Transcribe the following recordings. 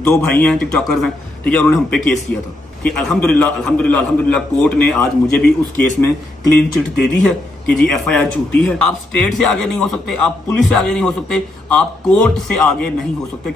दो भाई हैं, टिकटॉकर्स हैं, ठीक है। उन्होंने हम पे केस किया था कि अल्हम्दुलिल्लाह कोर्ट ने आज मुझे भी उस केस में क्लीन चिट दे दी है कि जी एफआईआर झूठी है। आप स्टेट से आगे नहीं हो सकते, आप पुलिस से आगे नहीं हो सकते, आप कोर्ट से आगे नहीं हो सकते।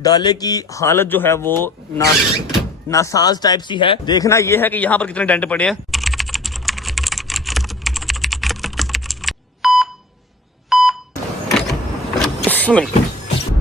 डाले की हालत जो है वो नासाज टाइप सी है। देखना ये है कि यहाँ पर कितने डेंट पड़े हैं।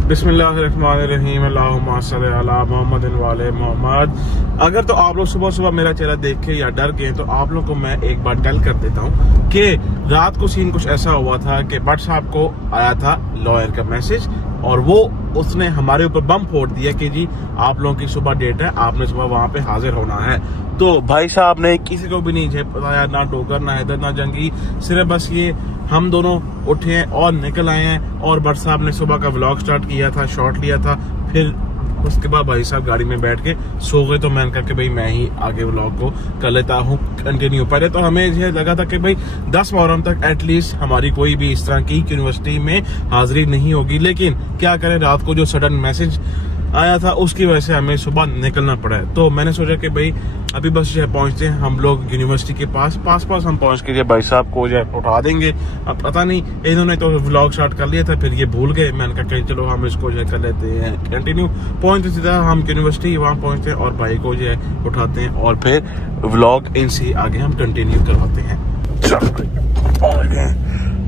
बिस्मिल्लाहिर्रहमानिर्रहीम अल्लाहुम्मा सल्ली अला मुहम्मद वाले मोहम्मद। अगर तो आप लोग सुबह सुबह मेरा चेहरा देख के या डर गए तो आप लोग को मैं एक बार टेल कर देता हूँ कि रात को सीन कुछ ऐसा हुआ था कि भट्ट साहब को आया था लॉयर का मैसेज और वो उसने हमारे ऊपर बम फोड़ दिया कि जी आप लोगों की सुबह डेट है, आपने सुबह वहाँ पे हाजिर होना है। तो भाई साहब ने किसी को भी नहीं बताया, ना टोकर ना हैदर ना जंगी, सिर्फ बस ये हम दोनों उठे हैं और निकल आए हैं। और भट्ट साहब ने सुबह का व्लॉग स्टार्ट किया था, शॉट लिया था, फिर उसके बाद भाई साहब गाड़ी में बैठ के सो गए। तो मैंने कहा कि भाई मैं ही आगे व्लॉग को कर लेता हूँ कंटिन्यू। पहले तो हमें ये लगा था कि भाई 10 मुहर्रम तक एटलीस्ट हमारी कोई भी इस तरह की यूनिवर्सिटी में हाजिरी नहीं होगी, लेकिन क्या करें, रात को जो सडन मैसेज आया था उसकी वजह से हमें सुबह निकलना पड़ा है। तो मैंने सोचा कि भाई अभी बस जो है पहुंचते हैं हम लोग यूनिवर्सिटी के पास हम पहुंच के भाई साहब को जो है उठा देंगे। अब पता नहीं इन्होंने तो व्लॉग स्टार्ट कर लिया था, फिर ये भूल गए। मैंने कहा कि चलो हम इसको जो है कर लेते हैं कंटिन्यू। पहुंचते सीधा हम यूनिवर्सिटी वहाँ पहुंचते हैं और भाई को जो है उठाते हैं और फिर व्लॉग इनसे आगे हम कंटिन्यू करवाते हैं।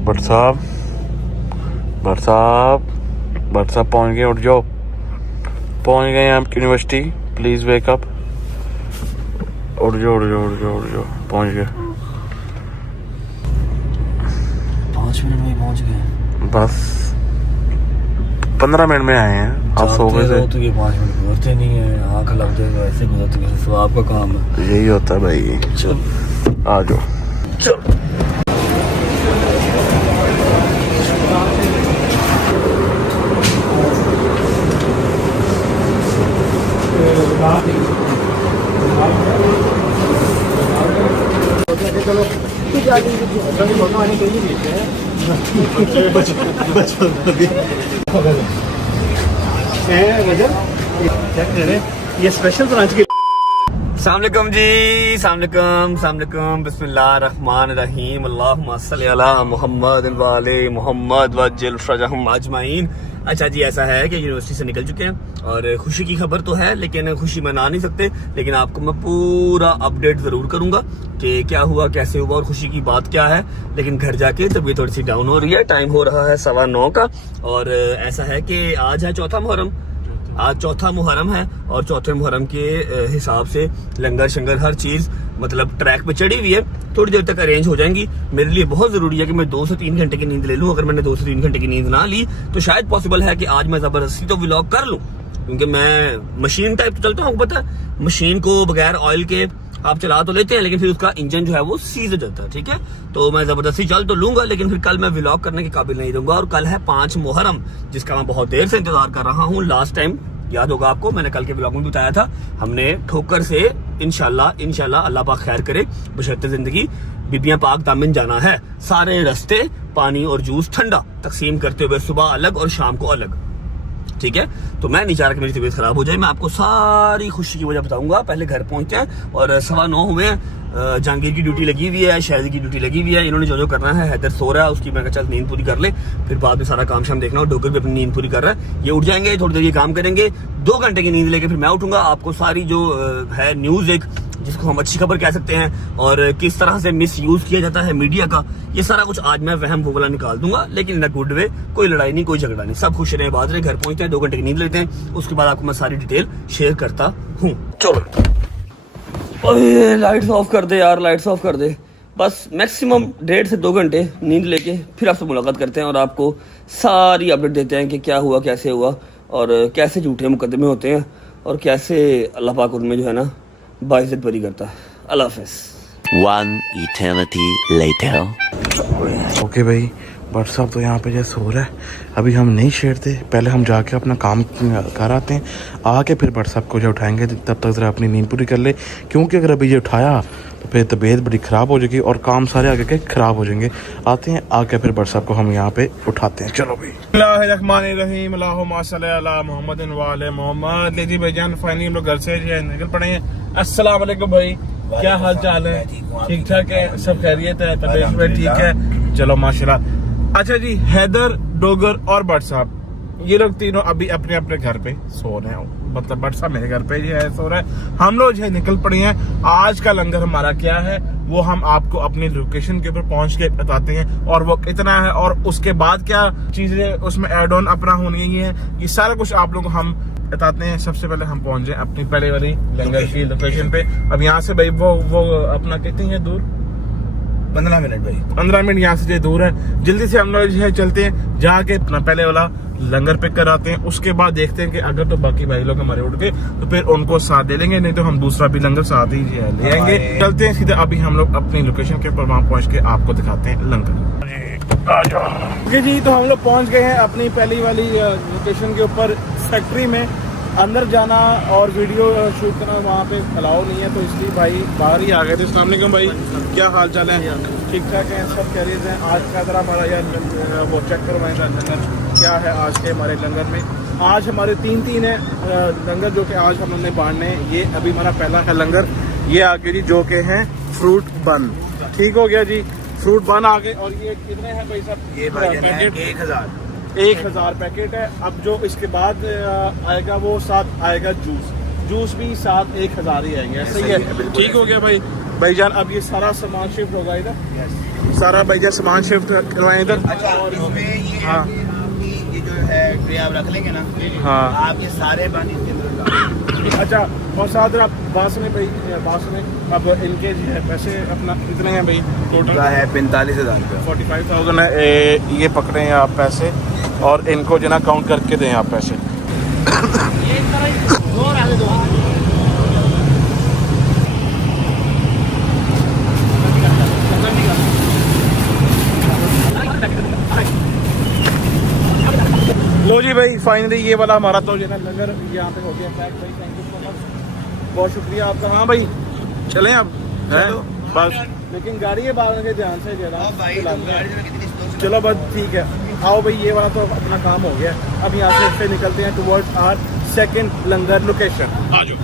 भट्ट साहब पहुंच गए, उठ जाओ, पहुंच गए हम यूनिवर्सिटी, प्लीज वेक अप, उठ जाओ, पहुंच गए। 5 मिनट में पहुंच गए, बस 15 मिनट में आए हैं। आप सो गए थे तो ये 5 मिनट गुजरते नहीं है, आंख लगते हैं ऐसे गुजरते हैं। तो आपका काम है, यही होता है भाई। चल आ जाओ, चल। ये स्पेशल ब्रांच के सामलेकुम जी, सामलेकुम, बिस्मिल्लाहिर्रहमानिर्रहीम, अल्लाहुम्मा सल्ली अला मुहम्मद वाले मोहम्मद वज्जिल फरजहुम अजमाइन। अच्छा जी, ऐसा है कि यूनिवर्सिटी से निकल चुके हैं और खुशी की खबर तो है, लेकिन खुशी मना नहीं सकते। लेकिन आपको मैं पूरा अपडेट जरूर करूंगा कि क्या हुआ, कैसे हुआ और खुशी की बात क्या है। लेकिन घर जाके तबीयत थोड़ी सी डाउन हो रही है, टाइम हो रहा है 9:15 का। और ऐसा है कि आज है चौथा मुहर्रम, आज चौथा मुहर्रम है और चौथे मुहर्रम के हिसाब से लंगर शंगर हर चीज मतलब ट्रैक पे चढ़ी हुई है, थोड़ी देर तक अरेंज हो जाएंगी। मेरे लिए बहुत जरूरी है कि मैं 2 से 3 घंटे की नींद ले लूं। अगर मैंने 2 से 3 घंटे की नींद ना ली तो शायद पॉसिबल है कि आज मैं जबरदस्ती तो व्लॉग कर लूं, क्योंकि मैं मशीन टाइप तो चलता हूँ। पता है, मशीन को बगैर ऑयल के आप चला तो लेते हैं, लेकिन फिर उसका इंजन जो है वो सीज हो जाता है, ठीक है। तो मैं जबरदस्ती चल तो लूंगा, लेकिन फिर कल मैं व्लॉग करने के काबिल नहीं रहूंगा। और कल है 5 मुहर्रम, जिसका मैं बहुत देर से इंतजार कर रहा हूँ। लास्ट टाइम याद होगा आपको, मैंने कल के व्लॉग में बताया था, हमने ठोकर से इंशाल्लाह अल्लाह पाक खैर करे बशर्ते जिंदगी बीबियां पाक दामन जाना है। सारे रास्ते पानी और जूस ठंडा तकसीम करते हुए, सुबह अलग और शाम को अलग, ठीक है। तो मैं नहीं चाह रहा कि मेरी तबीयत खराब हो जाए। मैं आपको सारी खुशी की वजह बताऊंगा। पहले घर पहुंचते हैं और 9:15 हुए हैं। जहांगीर की ड्यूटी लगी हुई है, शहरी की ड्यूटी लगी हुई है। इन्होंने जो करना है, हैदर सो रहा है, उसकी मैं चल नींद पूरी कर ले, फिर बाद में सारा काम शाम देखना। और डोकर भी अपनी नींद पूरी कर रहा है। ये उठ जाएंगे, थोड़ी देर ये काम करेंगे, 2 घंटे की नींद लेके फिर मैं उठूंगा। आपको सारी जो है न्यूज, एक जिसको हम अच्छी खबर कह सकते हैं, और किस तरह से मिस यूज किया जाता है मीडिया का, ये सारा कुछ आज मैं वहम वो वाला निकाल दूंगा, लेकिन इन अ गुड वे। कोई लड़ाई नहीं, कोई झगड़ा नहीं, सब खुश रहे, बात रहे। घर पहुंचते हैं, 2 घंटे की नींद लेते हैं, उसके बाद आपको मैं सारी डिटेल शेयर करता हूँ। चलो, लाइट्स ऑफ कर दे यार, लाइट्स ऑफ कर दे। बस मैक्सिमम 1.5 से 2 घंटे नींद लेके फिर आपसे मुलाकात करते हैं और आपको सारी अपडेट देते हैं कि क्या हुआ, कैसे हुआ और कैसे झूठे मुकदमे होते हैं और कैसे अल्लाह पाक उनमें जो है ना बाइज्जत बरी करता है। अल्लाह हाफ़िज़। One eternity later. ओके भाई, बट साहब तो यहाँ पे जैसे सो रहा है, अभी हम नहीं छेड़ते, पहले हम जाके अपना काम कर आते हैं, आके फिर बट साहब को जो उठाएंगे तब तक ज़रा अपनी नींद पूरी कर ले, क्योंकि अगर अभी ये उठाया तो फिर तबीयत बड़ी ख़राब हो जाएगी और काम सारे आगे के ख़राब हो जाएंगे। आते हैं, आके फिर बट साहब को हम यहाँ पे उठाते हैं। चलो भाई। बिस्मिल्लाहिर्रहमानिर्रहीम, अल्लाहुम्मा सल्ली अला मुहम्मदिन व आले मोहम्मद। ले जी भाईजान, फाइनली हम लोग घर से जो है निकल पड़े हैं। अस्सलाम वालेकुम भाई, क्या हाल चाल है? ठीक ठाक है, सब खैरियत है, तबीयत में ठीक है? चलो माशाल्लाह। अच्छा जी, हैदर, डोगर और बट साहब ये लोग तीनों अभी अपने अपने घर पे सो रहे हैं, मतलब बट साहब मेरे घर पे जो है सो रहा है। हम लोग जो है निकल पड़े हैं। आज का लंगर हमारा क्या है वो हम आपको अपनी लोकेशन के ऊपर पहुंच के बताते हैं और वो कितना है और उसके बाद क्या चीजें उसमें एड ऑन अपना होनी है, ये सारा कुछ आप लोग हम बताते हैं। सबसे पहले हम पहुंच जाए अपनी पहले वाली लंगर की लोकेशन पे। अब यहाँ से भाई वो अपना कितनी है दूर? 15 मिनट भाई, 15 मिनट यहाँ से दूर है। जल्दी से हम लोग जो है चलते हैं, जाके अपना पहले वाला लंगर पिक कराते हैं। उसके बाद देखते हैं कि अगर तो बाकी भाई लोग हमारे उठ गए तो फिर उनको साथ दे लेंगे, नहीं तो हम दूसरा भी लंगर साथ ही ले आएंगे। चलते हैं सीधे, अभी हम लोग अपनी लोकेशन के ऊपर वहाँ पहुँच के आपको दिखाते हैं लंगर। ओके जी, तो हम लोग पहुँच गए हैं अपनी पहली वाली लोकेशन के ऊपर। फैक्ट्री में अंदर जाना और वीडियो शूट करना वहाँ पे अलाउ नहीं है, तो इसलिए भाई बाहर ही आ गए थे। अस्सलाम वालेकुम भाई, क्या हाल चाल है? ठीक ठाक है, सब खैरियत हैं। आज का जरा हमारा यार वो चेक करवाएं लंगर क्या है आज के हमारे लंगर में। आज हमारे तीन है लंगर जो कि आज हमने बांटने हैं। ये अभी हमारा पहला है लंगर, ये आगे जी जो के हैं फ्रूट बन। ठीक हो गया जी, फ्रूट बन आ गए। और ये कितने हैं भाई साहब? ये पैकेट 1000 पैकेट है। अब जो इसके बाद आएगा वो साथ आएगा जूस भी साथ 1000 ही आएंगे। सही है, ठीक हो गया भाई। भाईजान अब ये सारा सामान शिफ्ट होगा इधर, सारा भाईजान सामान शिफ्ट करवाएं इधर। अच्छा, और इसमें हाँ, ये जो है ट्रे आप रख लेंगे ना, हाँ आप ये सारे पानी इसके अंदर डालेंगे। अच्छा, और साथ आप बात सुने भाई, बात सुने अब इनके जो है पैसे अपना कितने हैं भाई? टोटल है 45,000 रुपये। 45,000 है। ये पकड़े हैं आप पैसे और इनको जो ना काउंट करके दें आप पैसे। लो जी भाई, फाइनली ये वाला हमारा तो जो है ना लंगर यहाँ पे हो गया पैक भाई। थैंक यू सो मच, बहुत शुक्रिया आपका। हाँ भाई चलें अब हैं बस, लेकिन गाड़ी है बाहर के ध्यान से जरा। चलो बस ठीक है, आओ भाई, ये वाला तो अपना काम हो गया। अब यहाँ से निकलते हैं towards our second langar location. आ जाओ।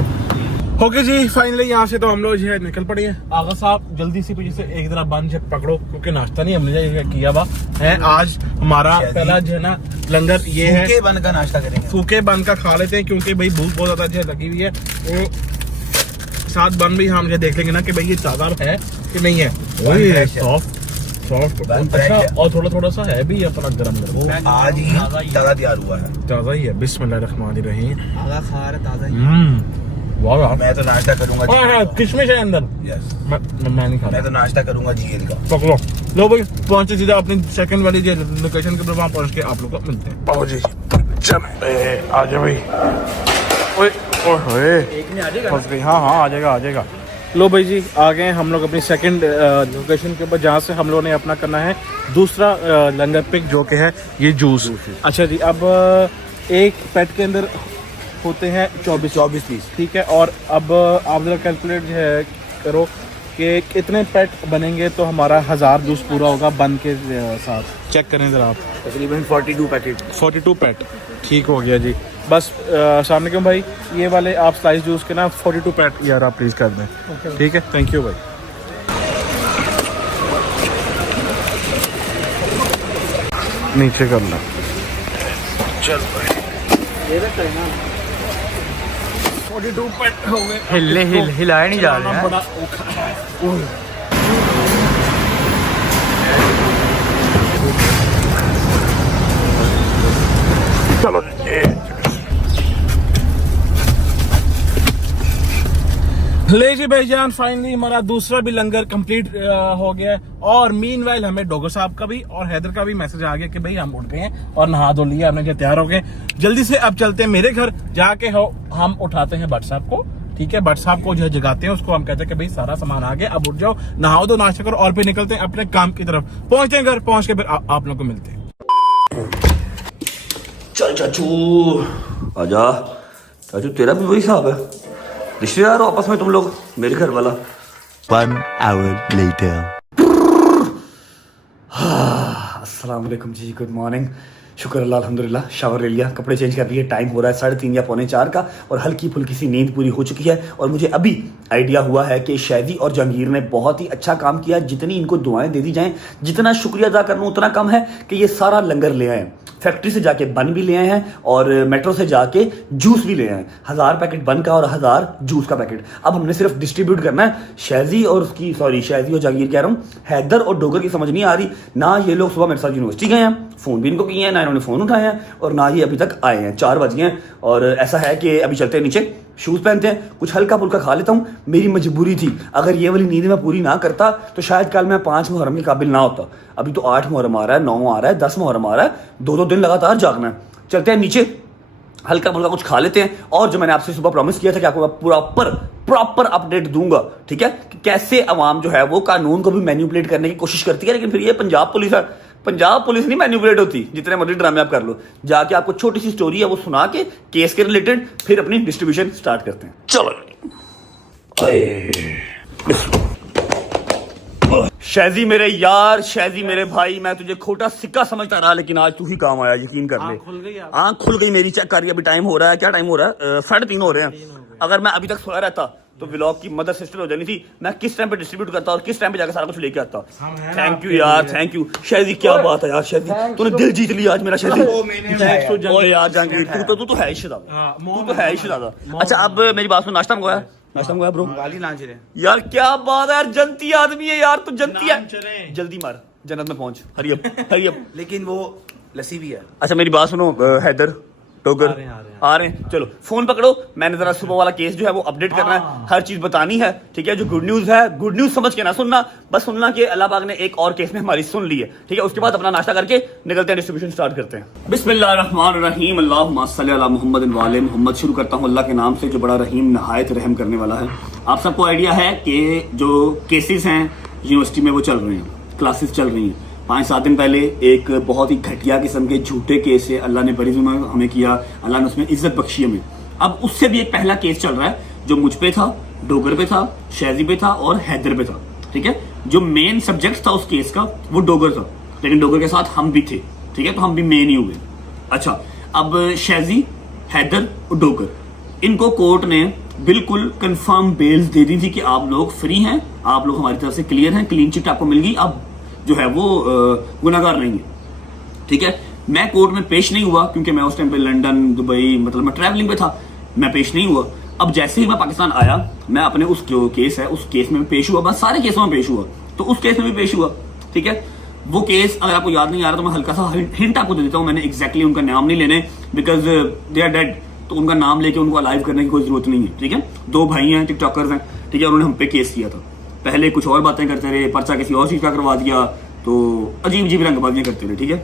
ओके जी, फाइनली यहाँ से तो हम लोग जो है निकल पड़े हैं। आगा साहब जल्दी से पीछे से एक तरह बन से पकड़ो, क्योंकि नाश्ता नहीं हमने किया हुआ है। आज हमारा पहला जो है ना लंगर ये है, सूखे बन का नाश्ता करेंगे। सूखे बन का खा लेते हैं, क्योंकि भाई भूख बहुत ज्यादा जो है लगी हुई है। वो साथ बन भी हम जो देख लेंगे ना कि भाई ये ताजा है कि नहीं है। सॉफ्ट अच्छा, और थोड़ा सा है भी अपना गरम गरम, आज ही ताजा तैयार हुआ है, ताजा ही है। बिस्मिल्लाहिर्रहमानिर्रहीम। वाह, मैं तो नाश्ता करूंगा। किशमिश है अंदर। यस, मैं नहीं खाता। मैं तो नाश्ता करूंगा जीएल का। पकड़ो, लो भाई, पहुंचे सीधा अपनी सेकंड वाली लोकेशन के ऊपर, वहां पहुंच के आप लोग को मिलते हैं। आओ जी, चल आ जाओ भाई। ओए ओए, एक में आ जाएगा। फंस गई। हाँ आ जाएगा। लो भाई जी, आ गए हम लोग अपनी सेकंड लोकेशन के ऊपर, जहाँ से हम लोगों ने अपना करना है दूसरा लंगर पिक, जो कि है ये जूस। अच्छा जी, अब एक पेट के अंदर होते हैं 24 पीस, ठीक है। और अब आप जरा कैलकुलेट जो है करो कि कितने पेट बनेंगे तो हमारा 1000 जूस पूरा होगा बन के साथ। चेक करें जरा आप, तकरीबन 42 पैकेट। 42 पेट, ठीक हो गया जी। बस सामने क्यों भाई, ये वाले आप स्लाइस जूस के ना 42 पेट यार आप प्लीज़ कर दें, ठीक है। थैंक यू भाई। नीचे करना, चल भाई। ये रखा है ना 42 पेट हो गए। हिलाया नहीं जा रहा है। बड़ा औखा है। चलो ले जी भाईजान, फाइनली हमारा दूसरा भी लंगर कंप्लीट हो गया है। और मीनवाइल हमें डोगर साहब का भी और हैदर का भी मैसेज आ गया कि भाई हम उठ गए हैं और नहा धो लिया, हमने तैयार हो गए। जल्दी से अब चलते हैं मेरे घर, जाके हम उठाते हैं भट्ट साहब को। ठीक है, भट्ट साहब को जो जगाते हैं, उसको हम कहते हैं कि भाई सारा सामान आ गया, अब उठ जाओ, नहाओ दो, नाश्ता करो और फिर निकलते हैं अपने काम की तरफ। पहुंचते हैं घर, पहुंच के फिर आप लोग को मिलते हैं। चल चाचू आजा। चाचू तेरा भी वही हिसाब है, रिश्तेदार हो आपस में तुम लोग, मेरे घर वाला। 1 hour later. अस्सलाम वालेकुम जी, गुड मॉर्निंग। शुक्र अल्लाह, अल्हम्दुलिल्लाह। शावर ले लिया, कपड़े चेंज कर लिए, टाइम हो रहा है 3:30 या 3:45 का, और हल्की फुल्की सी नींद पूरी हो चुकी है। और मुझे अभी आइडिया हुआ है कि शैदी और जहांगीर ने बहुत ही अच्छा काम किया। जितनी इनको दुआएं दे दी जाएं, जितना शुक्रिया अदा कर लूँ उतना कम है कि ये सारा लंगर ले आए। फैक्ट्री से जाके बन भी ले आए हैं और मेट्रो से जाके जूस भी ले आए हैं। 1000 पैकेट बन का और 1000 जूस का पैकेट। अब हमने सिर्फ डिस्ट्रीब्यूट करना है। शैदी और जहांगीर कह रहा हूँ, हैदर और डोगर की समझ नहीं आ रही ना। ये लोग सुबह मेरे साथ यूनिवर्सिटी गए हैं, फोन भी इनको किए हैं, ना इन्होंने फोन उठाए हैं, और ना ही अभी तक आए हैं। 4 बज गए हैं। और ऐसा है कि अभी चलते हैं नीचे, शूज पहनते हैं, कुछ हल्का फुल्का खा लेता हूँ। मेरी मजबूरी थी, अगर ये वाली नींद मैं पूरी ना करता तो शायद कल मैं 5 मुहर्रम के काबिल ना होता। अभी तो 8 मुहर्रम आ रहा है, 9 आ रहा है, 10 मुहर्रम आ रहा है, 2-2 दिन लगातार जागना है। चलते हैं नीचे, हल्का फुल्का कुछ खा लेते हैं। और जो मैंने आपसे सुबह प्रॉमिस किया था कि आपको प्रॉपर अपडेट दूंगा, ठीक है, कि कैसे अवाम जो है वो कानून को भी मैनिपुलेट करने की कोशिश करती है। लेकिन फिर ये पंजाब पुलिस नहीं मैनिपुलेट होती, जितने मर्जी ड्रामे आप कर लो। जाके आपको छोटी सी स्टोरी है वो सुना के केस के रिलेटेड फिर अपनी डिस्ट्रीब्यूशन स्टार्ट करते हैं। चलो शैजी मेरे यार, शैजी मेरे भाई, मैं तुझे खोटा सिक्का समझता रहा, लेकिन आज तू ही काम आया, यकीन कर ले। आँख खुल गई मेरी। चेक करिए, अभी टाइम हो रहा है, क्या टाइम हो रहा है? 3:30 हो रहे हैं। अगर मैं अभी तक सोया रहता तो व्लॉग की मदर सिस्टर हो जानी थी। मैं किस टाइम पे डिस्ट्रीब्यूट करता और किस टाइम पे जाकर सारा कुछ लेके आता। थैंक यू यार, थैंक यू शैजी, क्या बात है यार शैजी, तूने दिल जीत लिया आज मेरा शैजी। ओ यार जहांगीर, तू तो है ही शहजादा, तू तो है ही शहजादा। अच्छा अब मेरी बात सुन, नाश्ता मंगवाया? नाश्ता मंगवाया ब्रो? यार क्या बात है यार, जनती आदमी है यार, तू जनती है। जल्दी मार, जन्नत में पहुंच, हरी अप। लेकिन वो लस्सी भी है। अच्छा मेरी बात सुनो, हैदर टोगर आ रहे हैं, चलो फोन पकड़ो। मैंने जरा सुबह वाला केस जो है वो अपडेट करना है, हर चीज बतानी है, ठीक है। जो गुड न्यूज है, गुड न्यूज समझ के ना सुनना, बस सुनना कि अल्लाह पाक ने एक और केस में हमारी सुन ली है, ठीक है। उसके बाद अपना नाश्ता करके निकलते हैं, डिस्ट्रीब्यूशन स्टार्ट करते हैं। बिस्मिल्लाहिर्रहमानिर्रहीम, अल्लाहुम्मा सल्ली अला मुहम्मद व आले मुहम्मद। शुरू करता हूँ अल्लाह के नाम से जो बड़ा रहीम नहायत रहम करने वाला है। आप सबको आइडिया है कि जो केसेस हैं यूनिवर्सिटी में वो चल रहे हैं, क्लासेस चल रही हैं। 5-7 दिन पहले एक बहुत ही घटिया किस्म के झूठे केस से अल्लाह ने बड़ी जुल्म हमें किया, अल्लाह ने उसमें इज्जत बख्शी हमें। अब उससे भी एक पहला केस चल रहा है जो मुझ पे था, डोगर पे था, शैजी पे था और हैदर पे था, ठीक है। जो मेन सब्जेक्ट था उस केस का वो डोगर था, लेकिन डोगर के साथ हम भी थे, ठीक है, तो हम भी मेन ही हुए। अच्छा अब शैजी, हैदर और डोगर, इनको कोर्ट ने बिल्कुल कंफर्म बेल्स दे दी थी कि आप लोग फ्री हैं, आप लोग हमारी तरफ से क्लियर हैं, क्लीन चिट आपको मिल गई, अब जो है वो गुनाहगार नहीं है, ठीक है। मैं कोर्ट में पेश नहीं हुआ क्योंकि मैं उस टाइम पे लंदन, दुबई, मतलब मैं ट्रैवलिंग पे था, मैं पेश नहीं हुआ। अब जैसे ही मैं पाकिस्तान आया, मैं अपने उस जो केस है उस केस में पेश हुआ, बस सारे केसों में पेश हुआ, तो उस केस में भी पेश हुआ, ठीक है। वो केस अगर आपको याद नहीं आ रहा तो मैं हल्का सा हिंट आपको दे देता हूँ। मैंने एग्जैक्टली उनका नाम नहीं लेने, बिकॉज दे आर डेड, तो उनका नाम लेके उनको अलाइव करने की कोई जरूरत नहीं है, ठीक है। 2 भाई हैं, टिकटॉकर्स हैं, ठीक है, उन्होंने हम पे केस किया था। पहले कुछ और बातें करते रहे, पर्चा किसी और चीज का करवा दिया, तो अजीब रंगबाजियां करते रहे, ठीक है।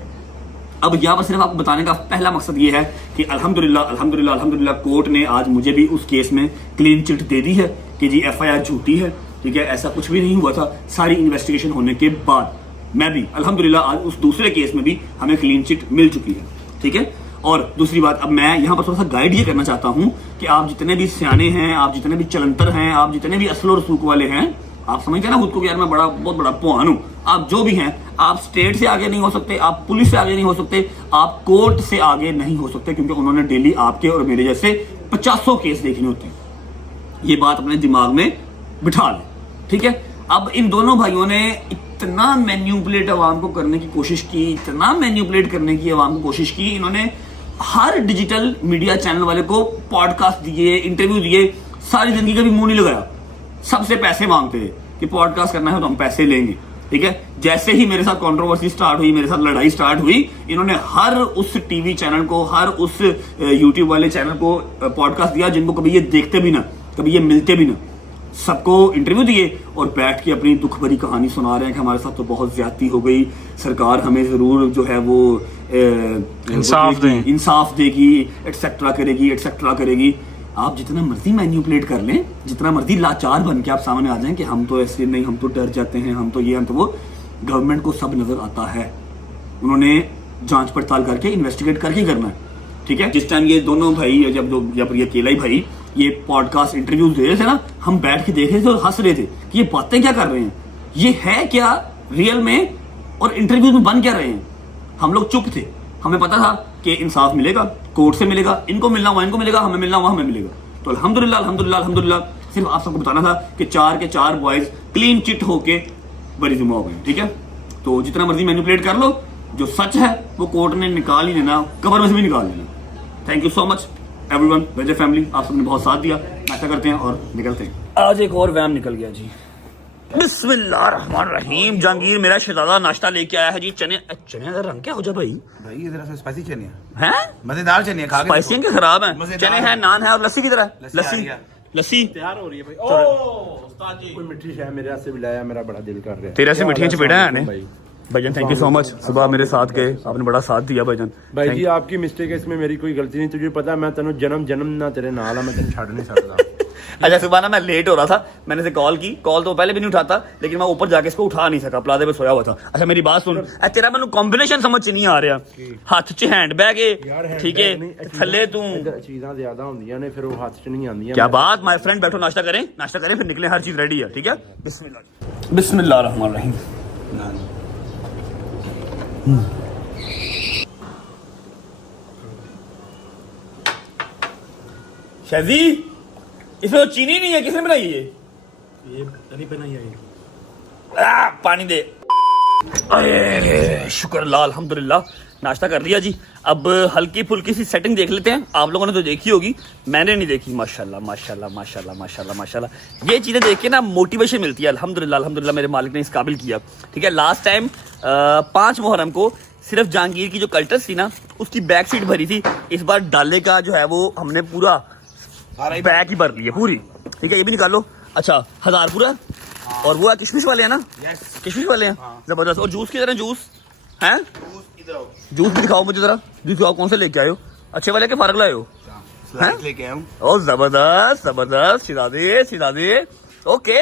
अब यहाँ पर सिर्फ आपको बताने का पहला मकसद ये है कि अल्हम्दुलिल्लाह कोर्ट ने आज मुझे भी उस केस में क्लीन चिट दे दी है कि जी FIR झूठी है, ठीक है, ऐसा कुछ भी नहीं हुआ था। सारी इन्वेस्टिगेशन होने के बाद मैं भी अल्हम्दुलिल्लाह आज उस दूसरे केस में भी हमें क्लीन चिट मिल चुकी है, ठीक है। और दूसरी बात, अब मैं यहाँ पर थोड़ा सा गाइड ये करना चाहता हूँ कि आप जितने भी सियाने हैं, आप जितने भी चलंतर हैं, आप जितने भी असल और रसूख वाले हैं, आप समझते हैं ना खुद को कि यार मैं बहुत बड़ा पुआन हूं, आप जो भी हैं, आप स्टेट से आगे नहीं हो सकते, आप पुलिस से आगे नहीं हो सकते, आप कोर्ट से आगे नहीं हो सकते, क्योंकि उन्होंने डेली आपके और मेरे जैसे 50 केस देखने होते हैं। ये बात अपने दिमाग में बिठा लें, ठीक है। अब इन दोनों भाइयों ने इतना मैन्युपुलेट अवाम को करने की कोशिश की, इतना मैन्युपुलेट करने की अवाम को कोशिश की, इन्होंने हर डिजिटल मीडिया चैनल वाले को पॉडकास्ट दिए, इंटरव्यू दिए, सारी जिंदगी का भी मुंह नहीं लगाया। सबसे पैसे मांगते थे कि पॉडकास्ट करना है तो हम पैसे लेंगे, ठीक है। जैसे ही मेरे साथ कंट्रोवर्सी स्टार्ट हुई, मेरे साथ लड़ाई स्टार्ट हुई, इन्होंने हर उस टीवी चैनल को, हर उस यूट्यूब वाले चैनल को पॉडकास्ट दिया जिनको कभी ये देखते भी ना, कभी ये मिलते भी ना, सबको इंटरव्यू दिए और बैठ के अपनी दुख भरी कहानी सुना रहे हैं कि हमारे साथ तो बहुत ज्यादती हो गई, सरकार हमें जरूर जो है वो इंसाफ देगी, एटसेट्रा करेगी। आप जितना मर्जी मैन्युपुलेट कर लें, जितना मर्जी लाचार बन के आप सामने आ जाएं कि हम तो ऐसे नहीं, हम तो डर जाते हैं, हम तो ये, हम तो वो, गवर्नमेंट को सब नजर आता है। उन्होंने जांच पड़ताल करके इन्वेस्टिगेट करके करना है, ठीक है। जिस टाइम ये दोनों भाई, जब ये केलाई भाई ये पॉडकास्ट इंटरव्यूज दे रहे थे ना, हम बैठ के देख रहे थे और हंस रहे थे कि ये बातें क्या कर रहे हैं, ये है क्या रियल में, और इंटरव्यू में बन क्या रहे हैं। हम लोग चुप थे, हमें पता था कि इंसाफ मिलेगा, कोर्ट से मिलेगा, इनको मिलना हुआ इनको मिलेगा, हमें मिलना हुआ हमें मिलेगा। तो अल्हम्दुलिल्लाह सिर्फ आप सबको बताना था कि 4 के 4 बॉयज क्लीन चिट होके बरी जुमा हो गए, ठीक है। तो जितना मर्जी मैनिपुलेट कर लो, जो सच है वो कोर्ट ने निकाल ही देना, कब्र में से भी निकाल देना। Thank you so much everyone, Waje family, आप सबने बहुत साथ दिया। नाश्ता करते हैं और निकलते हैं। आज एक और वैम निकल गया जी। बिस्मिल्लाहिर्रहमानिर्रहीम। जहांगीर मेरा शहजादा नाश्ता लेके आया है जी। चने का रंग क्या हो जा भाई? भाई ये जरा सा स्पाइसी चने हैं, मजेदार चने खा के स्पाइसी के खराब है, चने हैं, नान है और लस्सी की तरह। लस्सी तैयार हो रही है भाई। उस्ताद जी कोई मिठी है मेरे से भी लाया, मेरा बड़ा दिल कर रहा है। तेरे से मिठियां चपेड़ा है ने भाईजान। थैंक यू सो मच, सुबह मेरे साथ गए, आपने बड़ा साथ दिया भाईजान। भाई जी आपकी मिस्टेक है, इसमें मेरी कोई गलती नहीं। तुझे पता है मैं तेनों जन्म ना तेरे नाल मैं तेन छड़ नहीं सकता। अच्छा सुबह ना मैं लेट हो रहा था, मैंने से कॉल की, कॉल तो पहले भी नहीं उठाता, लेकिन मैं ऊपर जाके इसको उठा नहीं सका, प्लाजे पे सोया हुआ था। अच्छा मेरी बात सुन, तेरा मैंने कॉम्बिनेशन समझ नहीं आ रहा, हाथ च हैंड बैग है, ठीक है, थल्ले तू चीज़ां ज्यादा होंदियां ने, फिर वो हाथ च नहीं आंदियां। क्या बात माय फ्रेंड, बैठो नाश्ता करें फिर निकले, हर चीज रेडी है, ठीक है। बिस्मिल्लाहिर्रहमानिर्रहीम। शाजी इसमें तो चीनी नहीं है, किसने बनाई ये नहीं बनाई है। पानी दे। अरे शुक्र अल्लाह, अल्हम्दुलिल्लाह नाश्ता कर लिया जी। अब हल्की फुल्की सी सेटिंग देख लेते हैं। आप लोगों ने तो देखी होगी, मैंने नहीं देखी। माशाल्लाह ये चीजें देख के ना मोटिवेशन मिलती है। अल्हम्दुलिल्लाह मेरे मालिक ने इस काबिल किया, ठीक है। लास्ट टाइम 5 मुहर्रम को सिर्फ जहांगीर की जो कल्टस थी ना, उसकी बैक सीट भरी थी। इस बार डाले का जो है वो हमने पूरा बैग ही भर ली है पूरी, ठीक है। ये भी निकाल लो। अच्छा 1000 पूरा, और वो किशमिश वाले हैं ना, किशमिश वाले हैं, जबरदस्त। और जूस की तरह जूस है, जूस भी दिखाओ मुझे जरा, जूस दिखाओ, कौन से लेके आए हो? अच्छे वाले के फारग लाए हो? लेके आया हूं। ओ जबरदस्त शिदादे ओके,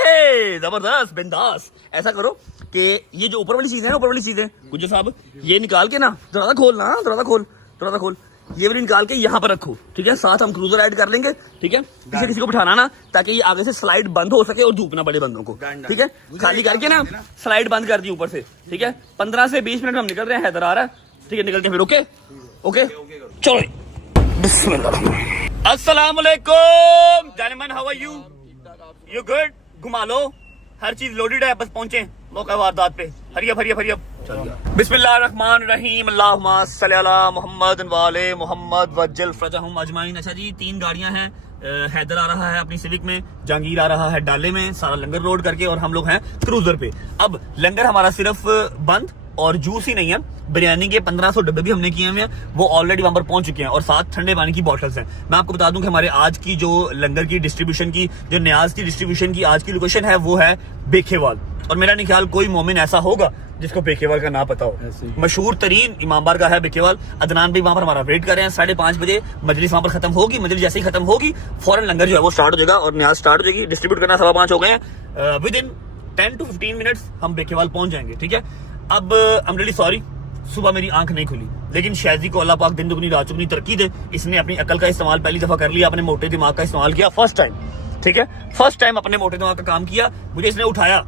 जबरदस्त बिंदास। ऐसा करो कि ये जो ऊपर वाली चीज है ना, ऊपर वाली चीज है गुज्जर साहब, ये निकाल के ना दरवाजा खोल, ये भी निकाल के यहाँ पर रखो, ठीक है। साथ हम क्रूजर ऐड कर लेंगे, ठीक है। किसी को बिठाना ना, ताकि ये आगे से स्लाइड बंद हो सके और धूप ना पड़े बंदों को, ठीक है। खाली करके ना स्लाइड बंद कर दी ऊपर से, ठीक है। 15 से 20 मिनट में हम निकल रहे हैं, हैदर आ रहा है, ठीक है। निकल के फिर ओके चलो बिस्मिल्लाह। अस्सलाम वालेकुम जानेमन, how are you? You good? घुमा लो, हर चीज लोडेड है, बस पहुंचे मौका वारदात पे। हरिया बिस्मिल्लाहिर्रहमानिर्रहीम। अल्लाहुम्मा सल्ली अला मुहम्मद वाले मुहम्मद वज्जल फरजहुम अजमाइन। अच्छा जी 3 गाड़ियां हैं, हैदर आ रहा है अपनी सिविक में, जहांगीर आ रहा है डाले में, सारा लंगर लोड करके, और हम लोग हैं क्रूजर पे। अब लंगर हमारा सिर्फ बंद और जूस ही नहीं है, बिरयानी के 1500 डब्बे भी हमने किए हुए हैं, वो ऑलरेडी वहां पर पहुंच चुके हैं, और साथ ठंडे पानी की बॉटल्स हैं। मैं आपको बता दूं कि हमारे आज की जो लंगर की डिस्ट्रीब्यूशन की, जो न्याज की डिस्ट्रीब्यूशन की आज की लोकेशन है, वो है बेखेवाल। और मेरा नहीं ख्याल कोई मोमिन ऐसा होगा जिसको बेखेवाल का ना पता हो। मशहूर तरीन इमामबार का है बेखेवाल। अदनान भी वहां पर हमारा वेट कर रहे हैं। 5:30 बजे मजलिस वहां पर खत्म होगी। मजलिस जैसे ही खत्म होगी फौरन लंगर जो है वो स्टार्ट हो जाएगा और न्याज स्टार्ट हो जाएगी। डिस्ट्रीब्यूट करना 5:15 हो गए हैं। विद इन 10 to 15 मिनट्स हम बेखेवाल पहुंच जाएंगे, ठीक है। अब आई एम रियली सॉरी, सुबह मेरी आंख नहीं खुली, लेकिन शायजी को अल्लाह पाक दिन दुगनी रात चुगनी तरक्की दे। इसने अपनी अकल का इस्तेमाल पहली दफा कर लिया, अपने मोटे दिमाग का इस्तेमाल किया, फर्स्ट टाइम, ठीक है। फर्स्ट टाइम अपने मोटे दिमाग का काम किया। मुझे इसने उठाया,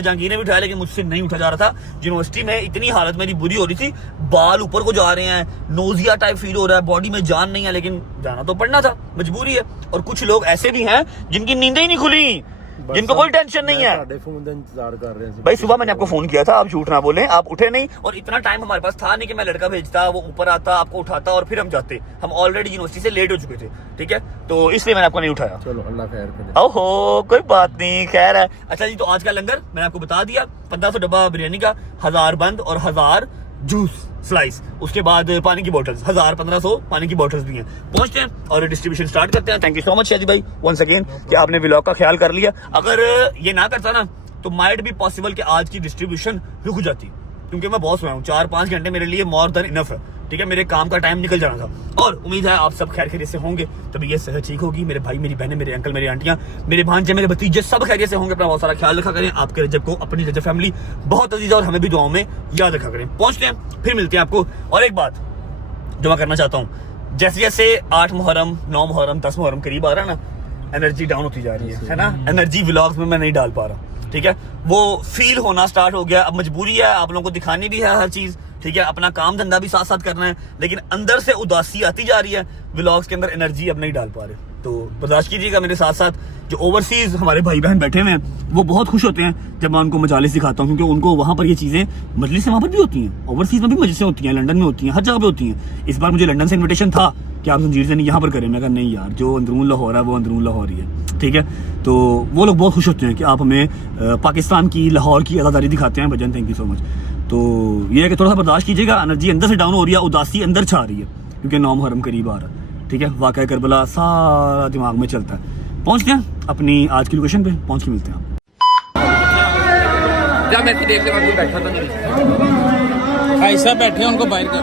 जहांगीर ने भी उठाया, लेकिन मुझसे नहीं उठा जा रहा था। यूनिवर्सिटी में इतनी हालत मेरी बुरी हो रही थी, बाल ऊपर को जा रहे हैं, नोजिया टाइप फील हो रहा है, बॉडी में जान नहीं है, लेकिन जाना तो पड़ना था, मजबूरी है। और कुछ लोग ऐसे भी हैं जिनकी नींदें ही नहीं खुली, जिनको कोई टेंशन नहीं है। फोन का इंतजार कर रहे हैं भाई सुबह मैंने आपको फोन किया था, आप झूठ ना बोलें, आप उठे नहीं, और इतना टाइम हमारे पास था नहीं कि मैं लड़का भेजता, वो ऊपर आता, आपको उठाता और फिर हम जाते। हम ऑलरेडी यूनिवर्सिटी से लेट हो चुके थे, ठीक है, तो इसलिए मैंने आपको नहीं उठाया। चलो अल्लाह खैर करे। ओहो कोई बात नहीं, खैर है। अच्छा जी, तो आज का लंगर मैंने आपको बता दिया, 1500 डब्बा बिरयानी का, 1000 बंद और 1000 जूस, स्लाइस, उसके बाद पानी की बोतल्स 1000-1500 पानी की बोतल्स भी हैं। पहुंचते हैं और डिस्ट्रीब्यूशन स्टार्ट करते हैं। Thank you so much Shaji भाई वंस अगेन कि आपने व्लॉग का ख्याल कर लिया। अगर ये ना करता ना तो माइट भी पॉसिबल कि आज की डिस्ट्रीब्यूशन रुक जाती, क्योंकि मैं बहुत सोया हूँ। 4-5 घंटे मेरे लिए मोर देन इनफ है, ठीक है। मेरे काम का टाइम निकल जाना था और उम्मीद है आप सब खैर खैरियत से होंगे, तभी ये सेहत ठीक होगी। मेरे भाई, मेरी बहनें, मेरे अंकल, मेरी आंटियां, मेरे भांजे, मेरे भतीजे सब खैरियत से होंगे। अपना बहुत सारा ख्याल रखा करें। आपके रजब को, अपनी रजब फैमिली बहुत अजीज है और हमें भी दुआओं में याद रखा करें। पहुंचते हैं, फिर मिलते हैं आपको। और एक बात जो मैं करना चाहता हूँ, जैसे जैसे 8 मुहर्रम, 9 मुहर्रम, 10 मुहर्रम करीब आ रहा है ना, एनर्जी डाउन होती जा रही है ना। एनर्जी व्लॉग्स में मैं नहीं डाल पा रहा, ठीक है। वो फील होना स्टार्ट हो गया। अब मजबूरी है, आप लोगों को दिखानी भी है हर चीज, ठीक है। अपना काम धंधा भी साथ साथ करना है, लेकिन अंदर से उदासी आती जा रही है। व्लॉग्स के अंदर एनर्जी अब नहीं डाल पा रहे, तो बर्दाश्त कीजिएगा मेरे साथ साथ। जो ओवरसीज हमारे भाई बहन बैठे हुए हैं वो बहुत खुश होते हैं जब मैं उनको मजालिस दिखाता हूँ, क्योंकि उनको वहां पर ये चीजें, मजलिसें वहां पर भी होती हैं, ओवरसीज में भी मजलिसें होती हैं, लंदन में होती हैं, हर जगह पे होती हैं। इस बार मुझे लंदन से इन्विटेशन था कि आप जंजीर से नहीं यहाँ पर करें। मैं कहा नहीं यार, जो अंदरून लाहौर है वो अंदरून लाहौर ही है, ठीक है। तो वो लोग बहुत खुश होते हैं कि आप हमें पाकिस्तान की, लाहौर की अदादारी दिखाते हैं। भजन थैंक यू सो मच। तो ये है कि थोड़ा सा बर्दाश्त कीजिएगा, एनर्जी अंदर से डाउन हो रही है, उदासी अंदर छा रही है, क्योंकि 9 मुहर्रम करीब आ रहा है, ठीक है। वाक़या करबला सारा दिमाग में चलता है। पहुंचते हैं अपनी आज की लोकेशन पे, पहुंच के मिलते हैं। जब मैं देख के बाद बैठा था, भाई साहब बैठे हैं, उनको बाहर कर।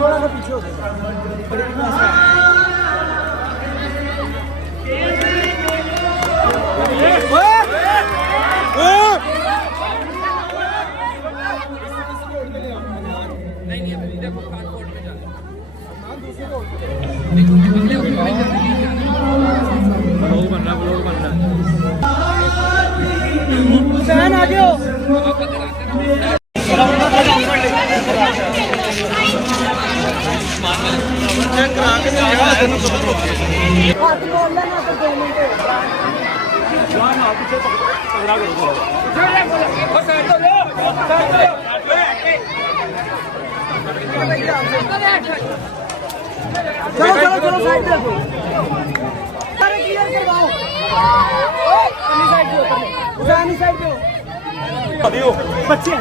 चलो चलो चलो साइड पे अरे क्लियर करवाओ। साइड पे बच्चे बच्चे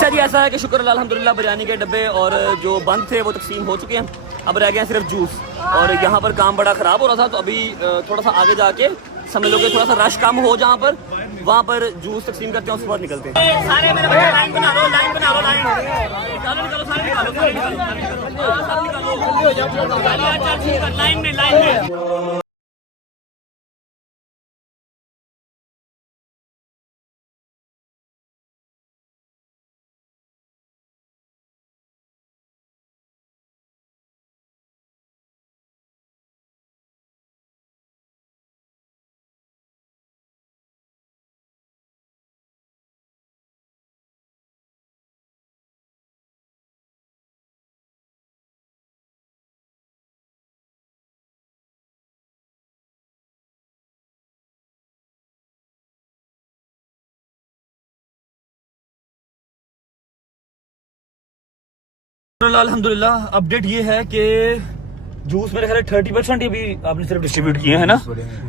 अच्छा जी, ऐसा है कि शुक्र अल्हम्दुलिल्लाह बिरयानी के डब्बे और जो बंद थे वो तकसीम हो चुके हैं। अब रह गए सिर्फ जूस, और यहाँ पर काम बड़ा ख़राब हो रहा था, तो अभी थोड़ा सा आगे जाके समझ लो कि थोड़ा सा रश कम हो जहाँ पर, वहाँ पर जूस तकसीम करते हैं, उसके बाद निकलते हैं। सारे मेरे बच्चे लाइन बना लो, लाइन बना लो, लाइन निकालो, निकालो, सारे निकालो, सारे निकालो, लाइन में, लाइन में। अल्हम्दुलिल्लाह अपडेट ये है कि जूस मेरे ख्याल 30% अभी आपने सिर्फ डिस्ट्रीब्यूट किए हैं ना,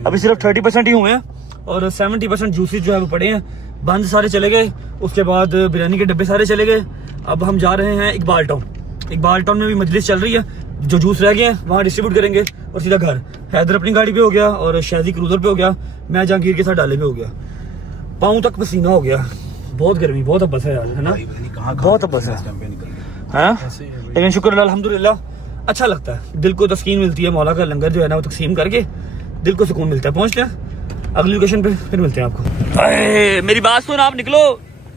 अभी सिर्फ 30% ही हुए हैं, और 70% जूसेस जो है वो पड़े हैं। बंद सारे चले गए, उसके बाद बिरयानी के डब्बे सारे चले गए। अब हम जा रहे हैं इकबाल टाउन। इकबाल टाउन में भी मजलिस चल रही है, जो जूस रह गए हैं वहाँ डिस्ट्रीब्यूट करेंगे और सीधा घर। हैदर अपनी गाड़ी पे हो गया और शादी क्रूजर पे हो गया, मैं जहांगीर के साथ डाले पे हो गया। पाँव तक पसीना हो गया, बहुत गर्मी, बहुत अब्बस है यार, है ना, बहुत अब्बस है, हाँ? लेकिन शुक्र अल्हम्दुलिल्लाह अच्छा लगता है, दिल को तस्कीन मिलती है। मौला का लंगर जो है ना वो तकसीम करके दिल को सुकून मिलता है। पहुंचते हैं अगली लोकेशन पे, फिर मिलते हैं आपको। मेरी बात सुन, आप निकलो,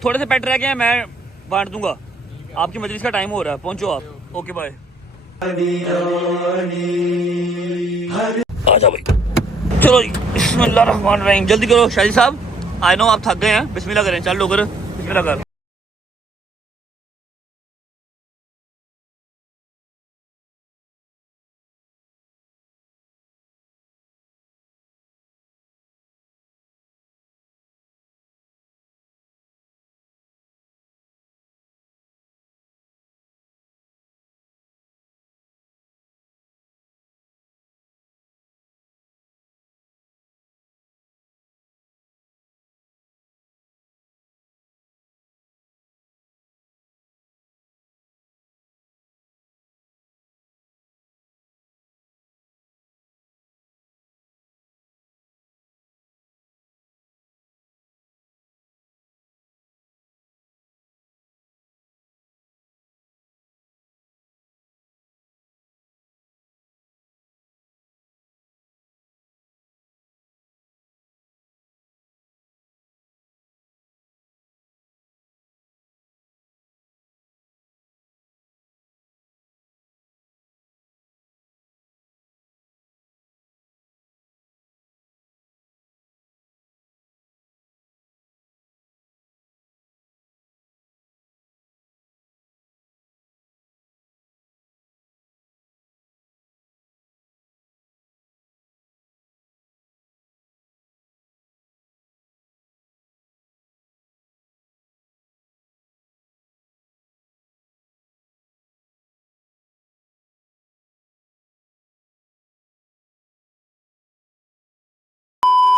थोड़े से पेट रह गए हैं, मैं बांट दूंगा। आपकी मजलिस का टाइम हो रहा है, पहुंचो आप। Okay bye. आ जाओ भाई, चलो जी, बिस्मिल्लाह रहमान रहीम। जल्दी करो शाहिद साहब, आई नो आप थक गए हैं, बिस्मिल्लाह करें, चल लो कर, बिस्मिल्लाह कर।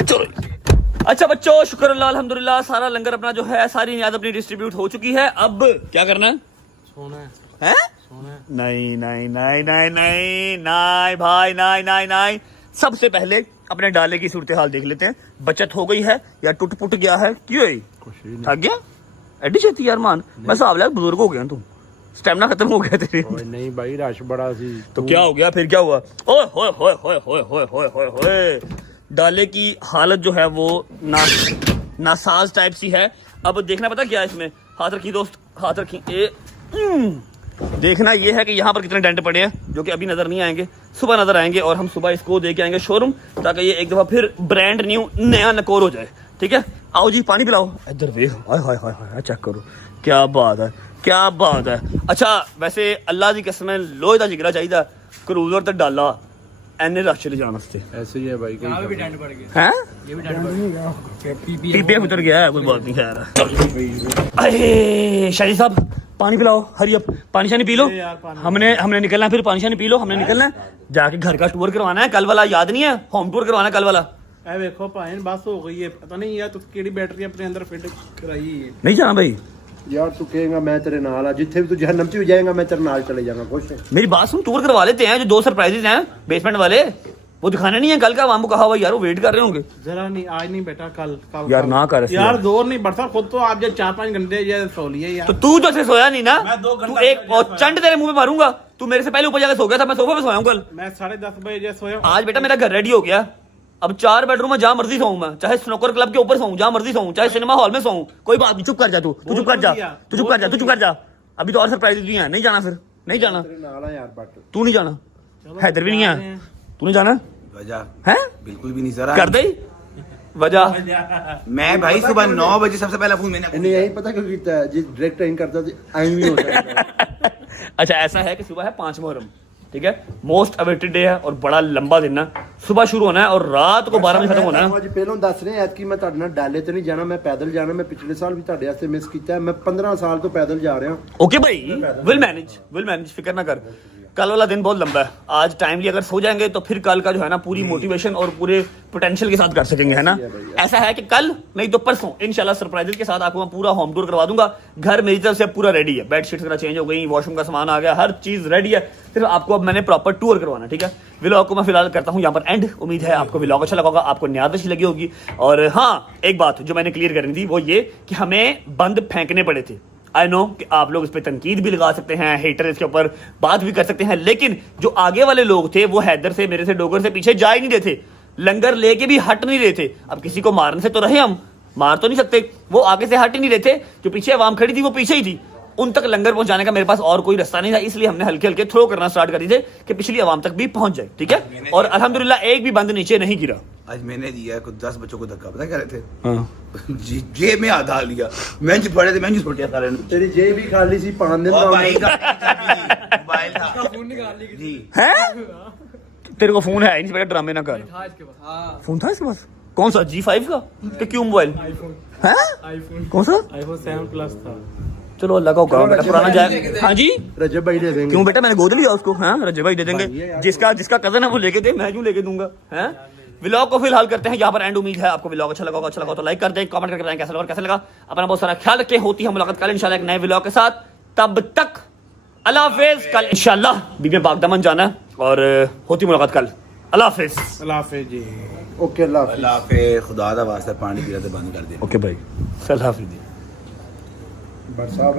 चलो अच्छा बच्चों, शुक्र अल्लाह अल्हम्दुलिल्लाह, सारा लंगर अपना जो है, सारी नियाज अपनी डिस्ट्रीब्यूट हो चुकी है। अब क्या करना है? सोना है, सोना है? नहीं नहीं नहीं नहीं नहीं नहीं भाई, नहीं नहीं नहीं। सबसे पहले अपने डाले की सूरत हाल देख लेते हैं, बचत हो गई है या टूट पुट गया है? क्यों थक गया एडी छेती यार मान, मैं हिसाब लिया बुजुर्ग हो गया, तुम स्टेमिना खत्म हो गया तेरे। नहीं भाई, रश बड़ा सी। तो क्या हो गया फिर, क्या हुआ? ओए होए होए होए होए होए होए होए होए, डाले की हालत जो है वो नासाज टाइप सी है। अब देखना पता क्या है इसमें, हाथ रखी दोस्त, हाथ रखी। देखना ये है कि यहाँ पर कितने डेंट पड़े हैं, जो कि अभी नजर नहीं आएंगे, सुबह नजर आएंगे, और हम सुबह इसको दे के आएंगे शोरूम, ताकि ये एक दफा फिर ब्रांड न्यू नया नकोर हो जाए। ठीक है, आओ जी पानी पिलाओ। इधर देख, हाय हाय हाय हाय, चेक करो, क्या बात है, क्या बात है। अच्छा वैसे अल्लाह की कसम लोहे का जिगरा चाहिए, क्रूजर तो डाला एने रश चले जाने से। ऐसे ही है भाई, भी डेंट पड़ गया हैं, ये भी डेंट पड़ गया, पीपीएम उतर गया है, कोई बात नहीं खैर। अरे शाहिद साहब पानी पिलाओ, हरी अप, पानी शानी पी लो। हमने निकलना है, फिर पानी शानी पी लो, हमने निकलना है, जाके घर का टूर करवाना है, कल वाला याद नहीं है, होम टूर करवाना है कल वाला। ए देखो भाई बस हो गई है, पता नहीं यार तू केड़ी बैटरी अपने अंदर फिट कराई है। नहीं जाना भाई, यार तू कहेगा मैं तेरे नाल जिथे भी तू जहन्नम च भी जाएगा मैं तेरे नाल चले जाऊंगा खुश है मेरी बात सुन, टूर करवा लेते हैं। जो 2 सरप्राइजेज हैं बेसमेंट वाले, वो दिखाने नहीं है कल का। हमको कहा हुआ यार, वो वेट कर रहे होंगे। जरा नहीं, आज नहीं बेटा, कल कल यार ना कर ऐसे यार, यार। दौर नहीं बढ़ता खुद तो आप जो 4-5 घंटे ये सो लिए यार। तो तू तो ऐसे सोया नहीं ना, मैं 2 तू घंटा एक और चंड तेरे मुंह पे मारूंगा। तू मेरे से पहले ऊपर जाकर सो गया था, मैं सोफे पे सोया हूं कल। मैं 10:30 बजे सोया। आज बेटा मेरा घर रेडी हो गया। अब 4 बेडरूम में जहां मर्जी सोऊं मैं, चाहे स्नूकर क्लब के ऊपर सोऊं, जहां मर्जी सोऊं, चाहे सिनेमा हॉल में सोऊं, कोई बात नहीं। चुप कर जा तू चुप कर जा, तू चुप कर जा, तू चुप कर जा। अभी तो और सरप्राइज भी हैं। नहीं जाना, फिर नहीं जाना। तेरे नाल आ यार बट तू नहीं जाना, हैदर भी नहीं है। तू नहीं जाना वजह है? बिल्कुल भी नहीं सर। कर दे वजह। मैं भाई सुबह 9 बजे सबसे पहला फोन मैंने इन्हें यही पता क्यों कीता है जी, डायरेक्ट इन करता तो आई भी हो जाता अच्छा ऐसा है कि सुबह है 5 मुहर्रम, ठीक है, मोस्ट अवेटेड डे है और बड़ा लंबा दिन है। सुबह शुरू होना है और रात को 12 बजे खत्म होना है। ਅੱਜ ਪਹਿਲਾਂ ਦੱਸ ਰਿਹਾ ਐਤਕੀ ਮੈਂ ਤੁਹਾਡੇ ਨਾਲ ਡਾਲੇ ਤੇ ਨਹੀਂ ਜਾਣਾ, ਮੈਂ ਪੈਦਲ ਜਾਣਾ। ਮੈਂ ਪਿਛਲੇ ਸਾਲ ਵੀ ਤੁਹਾਡੇ ਵਾਸਤੇ ਮਿਸ ਕੀਤਾ ਹੈ। ਮੈਂ 15 ਸਾਲ ਤੋਂ ਪੈਦਲ जा रहा हूं। ओके भाई, विल मैनेज, फिक्र ना कर। कल वाला दिन बहुत लंबा है। आज टाइमली अगर सो जाएंगे तो फिर कल का जो है ना पूरी मोटिवेशन और पूरे पोटेंशियल के साथ कर सकेंगे, है ना। ऐसा है कि कल नहीं तो परसों इंशाल्लाह सरप्राइजेस के साथ आपको मैं पूरा होम टूर करवा दूंगा। घर मेरी तरफ से पूरा रेडी है, बेडशीट्स वगैरह चेंज हो गई, वॉशरूम का सामान आ गया, हर चीज रेडी है। सिर्फ आपको अब मैंने प्रॉपर टूर करवाना, ठीक है। व्लॉग को मैं फिलहाल करता हूँ यहाँ पर एंड। उम्मीद है आपको व्लॉग अच्छा लगा होगा, आपको न्याद अच्छी लगी होगी। और हाँ, एक बात जो मैंने क्लियर करनी थी वो ये कि हमें बंद फेंकने पड़े थे। आई नो कि आप लोग इस पर तनकीद भी लगा सकते हैं, हेटर इसके ऊपर बात भी कर सकते हैं, लेकिन जो आगे वाले लोग थे वो हैदर से, मेरे से, डोगर से पीछे जा ही नहीं रहे थे। लंगर लेके भी हट नहीं रहे थे। अब किसी को मारने से तो रहे, हम मार तो नहीं सकते। वो आगे से हट ही नहीं रहे थे। जो पीछे आवाम खड़ी थी वो पीछे ही थी। उन तक लंगर पहुंचाने का मेरे पास और कोई रास्ता नहीं था, इसलिए हमने हल्के हल्के थ्रो करना स्टार्ट कर दिए थे कि पिछली आवाम तक भी पहुंच जाए, ठीक है। और अल्हम्दुलिल्लाह एक भी बंद नीचे नहीं गिरा। आज मैंने दिया कुछ 10 बच्चों को धक्का, पता क्या रहे थे जी जेब में आधा लिया, बेंच पड़े थे, बेंच छोटे सारे ने। तेरी जेब भी खाली सी, पान दिन और भाई का मोबाइल था, फोन निकाल ली जी। हैं? तेरे को फोन है नहीं, ड्रामे ना कर। फोन था इसके पास? कौन सा? G5 का? कि क्यों मोबाइल? आईफोन। कौन सा? iPhone 7 Plus था। चलो अल्लाह का हुक्म, बेटा पुराना जाए। हाँ जी, रजब भाई दे देंगे। क्यों बेटा, मैंने गोद लिया उसको। हाँ, रजब भाई दे देंगे। जिसका कजन है वो लेके दे, मैं क्यों लेके दूंगा। हैं? व्लॉग को फिलहाल करते हैं यहाँ पर एंड। उम्मीद है आपको व्लॉग अच्छा लगा होगा तो लाइक कर दें, कमेंट करके बताएं कैसा लगा और कैसा लगा। अपना बहुत सारा ख्याल रखें। होती है मुलाकात कल इंशाल्लाह एक नए व्लॉग के साथ। तब तक अल्लाह हाफिज। कल इंशाल्लाह बीबी बागदामन जाना है और होती मुलाकात कल। अल्लाह हाफिज। अल्लाह हाफिज जी। ओके अल्लाह हाफिज। अल्लाह पे खुदा दा वास्ता पानी पीना तो बंद कर दे। ओके भाई, अल्लाह हाफिज। बट साहब